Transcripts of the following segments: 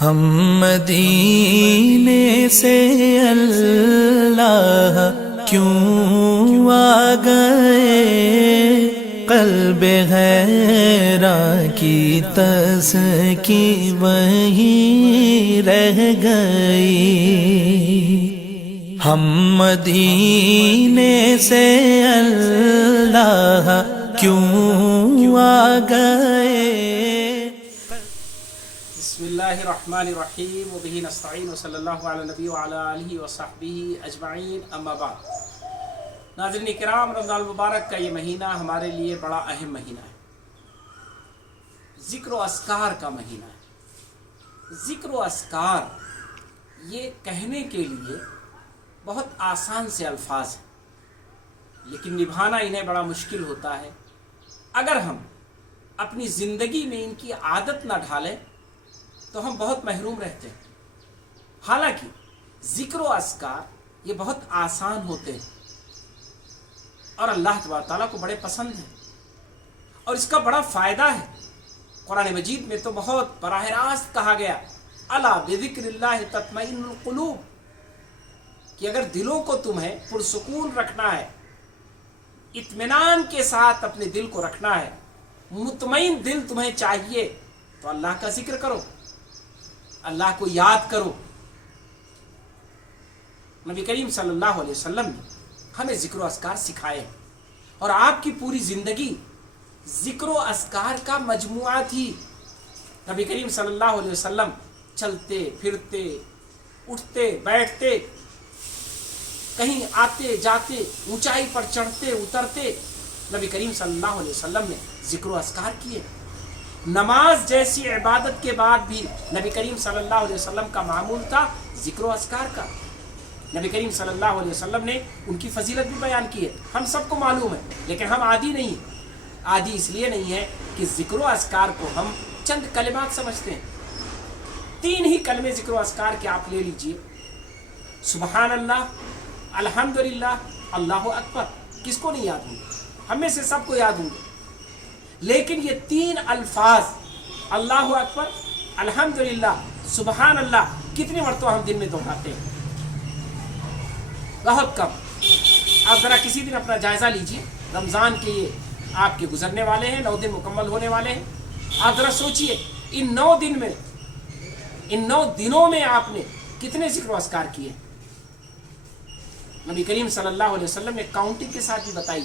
ہم مدینے سے اللہ کیوں آ گئے، قلب حیران کی تزکی وہیں رہ گئی۔ ہم مدینے سے اللہ کیوں آ گئے۔ بسم اللہ الرحمن الرحیم وبہ نستعین وصلی اللہ علی نبی وعلی آلہ وصحبہ اجمعین، اما بعد۔ ناظرین کرام، رمضان المبارک کا یہ مہینہ ہمارے لیے بڑا اہم مہینہ ہے، ذکر و اذکار کا مہینہ ہے۔ ذکر و اذکار یہ کہنے کے لیے بہت آسان سے الفاظ ہیں، لیکن نبھانا انہیں بڑا مشکل ہوتا ہے۔ اگر ہم اپنی زندگی میں ان کی عادت نہ ڈھالیں تو ہم بہت محروم رہتے ہیں۔ حالانکہ ذکر و اذکار یہ بہت آسان ہوتے ہیں اور اللہ تبارک تعالیٰ کو بڑے پسند ہیں، اور اس کا بڑا فائدہ ہے۔ قرآن مجید میں تو بہت براہ راست کہا گیا، الا بذکر اللہ تطمئن القلوب، کہ اگر دلوں کو تمہیں پرسکون رکھنا ہے، اطمینان کے ساتھ اپنے دل کو رکھنا ہے، مطمئن دل تمہیں چاہیے، تو اللہ کا ذکر کرو، اللہ کو یاد کرو۔ نبی کریم صلی اللہ علیہ وسلم نے ہمیں ذکر و اذکار سکھائے، اور آپ کی پوری زندگی ذکر و اذکار کا مجموعہ تھی۔ نبی کریم صلی اللہ علیہ وسلم چلتے پھرتے، اٹھتے بیٹھتے، کہیں آتے جاتے، اونچائی پر چڑھتے اترتے، نبی کریم صلی اللہ علیہ وسلم نے ذکر و اذکار کیے۔ نماز جیسی عبادت کے بعد بھی نبی کریم صلی اللہ علیہ وسلم کا معمول تھا ذکر و اذکار کا۔ نبی کریم صلی اللہ علیہ وسلم نے ان کی فضیلت بھی بیان کی ہے، ہم سب کو معلوم ہے، لیکن ہم عادی نہیں ہیں۔ عادی اس لیے نہیں ہے کہ ذکر و اذکار کو ہم چند کلمات سمجھتے ہیں۔ 3 ہی کلمے ذکر و اذکار کے آپ لے لیجئے، سبحان اللہ، الحمدللہ، اللہ اکبر۔ کس کو نہیں یاد ہوں گے؟ ہم میں سے سب کو یاد ہوں گے، لیکن یہ 3 الفاظ اللہ اکبر، الحمدللہ، سبحان اللہ کتنی مرتبہ ہم دن میں دہراتے ہیں؟ بہت کم۔ آپ ذرا کسی دن اپنا جائزہ لیجئے، رمضان کے یہ آپ کے گزرنے والے ہیں، 9 دن مکمل ہونے والے ہیں۔ آپ ذرا سوچئے ان 9 دنوں میں آپ نے کتنے ذکر و اذکار کیے؟ نبی کریم صلی اللہ علیہ وسلم نے کاؤنٹنگ کے ساتھ بھی بتائی،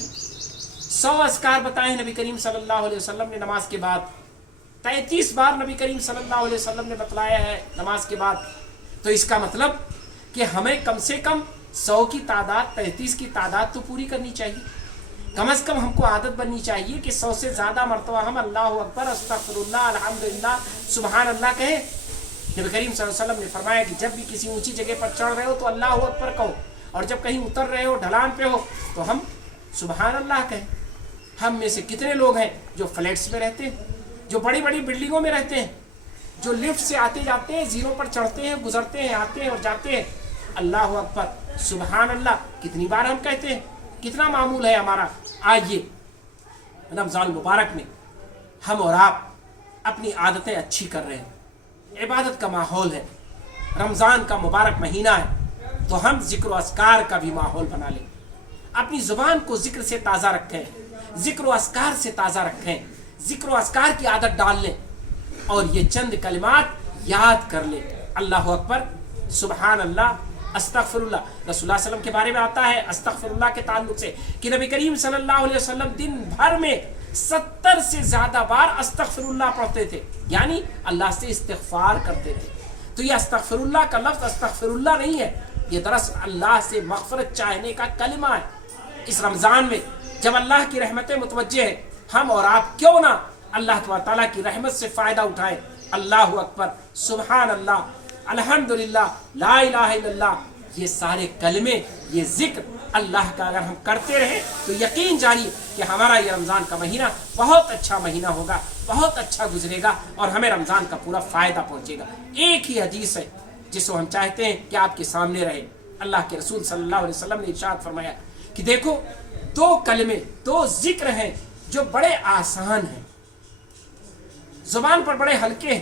100 اذکار بتائے ہیں نبی کریم صلی اللہ علیہ وسلم نے نماز کے بعد۔ 33 بار نبی کریم صلی اللہ علیہ وسلم نے بتلایا ہے نماز کے بعد۔ تو اس کا مطلب کہ ہمیں کم سے کم 100 کی تعداد، 33 کی تعداد تو پوری کرنی چاہیے۔ کم از کم ہم کو عادت بننی چاہیے کہ 100 سے زیادہ مرتبہ ہم اللہ اکبر، استغفر اللہ، الحمدللہ، سبحان اللہ کہیں۔ نبی کریم صلی اللہ علیہ وسلم نے فرمایا کہ جب بھی کسی اونچی جگہ پر چڑھ رہے ہو تو اللہ اکبر کہو، اور جب کہیں اتر رہے ہو، ڈھلان پہ ہو، تو ہم سبحان اللہ کہیں۔ ہم میں سے کتنے لوگ ہیں جو فلیٹس میں رہتے ہیں، جو بڑی بڑی بلڈنگوں میں رہتے ہیں، جو لفٹ سے آتے جاتے ہیں، زیروں پر چڑھتے ہیں، گزرتے ہیں، آتے ہیں اور جاتے ہیں، اللہ اکبر، سبحان اللہ کتنی بار ہم کہتے ہیں؟ کتنا معمول ہے ہمارا؟ آئیے رمضان المبارک میں ہم اور آپ اپنی عادتیں اچھی کر رہے ہیں، عبادت کا ماحول ہے، رمضان کا مبارک مہینہ ہے، تو ہم ذکر و اذکار کا بھی ماحول بنا لیں۔ اپنی زبان کو ذکر سے تازہ رکھیں، ذکر و اذکار سے تازہ رکھیں، ذکر و اذکار کی عادت ڈال لیں، اور یہ چند کلمات یاد کر لیں۔ اللہ اکبر، سبحان اللہ، استغفر اللہ۔ رسول اللہ صلی اللہ علیہ وسلم کے بارے میں آتا ہے استغفر اللہ کے تعلق سے کہ نبی کریم صلی اللہ علیہ وسلم دن بھر میں 70 سے زیادہ بار استغفر اللہ پڑھتے تھے، یعنی اللہ سے استغفار کرتے تھے۔ تو یہ استغفر اللہ کا لفظ استغفر اللہ نہیں ہے، یہ دراصل اللہ سے مغفرت چاہنے کا کلمہ ہے۔ اس رمضان میں جب اللہ کی رحمتیں متوجہ ہیں، ہم اور آپ کیوں نہ اللہ تعالیٰ کی رحمت سے فائدہ اٹھائیں۔ اللہ اکبر، سبحان اللہ، الحمدللہ، لا الہ الا اللہ، یہ سارے کلمے، یہ ذکر اللہ کا اگر ہم کرتے رہیں تو یقین جانیے کہ ہمارا یہ رمضان کا مہینہ بہت اچھا مہینہ ہوگا، بہت اچھا گزرے گا، اور ہمیں رمضان کا پورا فائدہ پہنچے گا۔ ایک ہی حدیث ہے جس کو ہم چاہتے ہیں کہ آپ کے سامنے رہے۔ اللہ کے رسول صلی اللہ علیہ وسلم نے ارشاد فرمایا کہ دیکھو 2 کلمے، 2 ذکر ہیں جو بڑے آسان ہیں، زبان پر بڑے ہلکے ہیں،